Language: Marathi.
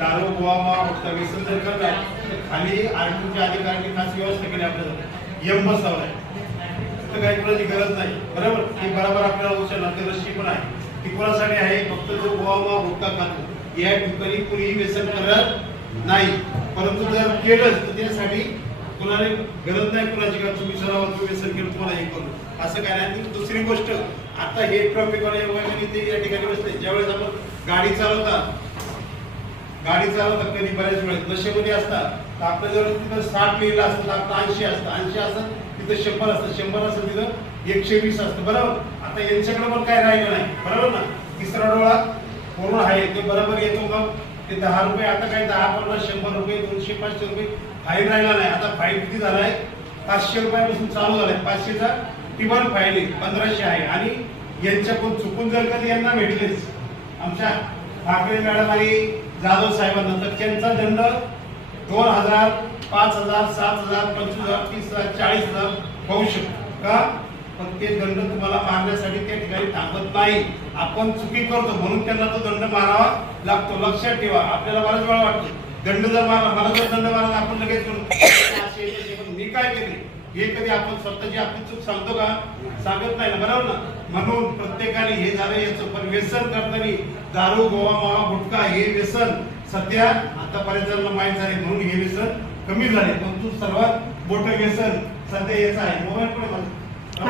दारू गोवा गुटखा व्यसन जर करतात तर खाली आरटीओच्या अधिकाऱ्यांनी खास व्यवस्था केली आपल्याला यम बसवलाय तर काही कोणाची गरज नाही बरोबर ही बरोबर आपल्याला उचलला ते रशी पण आहे ती कोणासाठी आहे फक्त जो गोवा गुटखा खातो या ठिकाणी कुणीही व्यसन करत नाही परंतु जर केलं तर त्यासाठी कोणाला गरज नाही कोणाची का तुम्ही सरावाचं व्यसन केलं तुम्हाला हे करू असं काय नाही. दुसरी गोष्ट आता हे ट्रॅफिक वाले ते या ठिकाणी बसले ज्यावेळेस आपण गाडी चालवतात कधी बऱ्याच वेळेस नशेमध्ये असतात तर आपल्या जवळ तिथं 60 लिहिलं असतं तर आपलं 80 असतं 80 असतं तिथं 100 असतं 100 असतं तिथं 120 असतं बरोबर. आता यांच्याकडे पण काय राहिलं नाही बरोबर ना. तिसरा डोळा पूर्ण आहे ते बरोबर येतो मग ते 10 रुपये आता काय 10 50 100 रुपये 200 500 रुपये फाईन राहिला नाही. आता फाईन किती झालाय 500 रुपयापासून चालू झालाय 500चा किमान फाईन 1500 आहे आणि यांच्या पण चुकून जर कधी यांना भेटलेच आमच्या ठाकरे मॅडम आणि जाधव साहेबांना तर त्यांचा दंड 2000 5000 7000 25000 30000 40000 होऊ शकतो का पण ते दंड तुम्हाला मारण्यासाठी त्या ठिकाणी थांबत नाही. आपण चुकी करतो म्हणून त्यांना तो दंड मारावा लागतो. लक्षात ठेवा आपल्याला बराच वेळा वाटतो दंड जर मारला मला जर दंड मारला आपण लगेच करू मी काय केले हे कधी आपण स्वतःची आपली चूक सांगतो का सांगत नाही ना बरोबर ना. म्हणून प्रत्येकाने हे झालं याचं पण व्यसन करताना दारू गोवा मावा गुटखा हे व्यसन सध्या आता बऱ्याच जणांना माहीत झाले म्हणून हे व्यसन कमी झाले पण तू सर्वात मोठं व्यसन सध्या याचं आहे. मोबाईल पण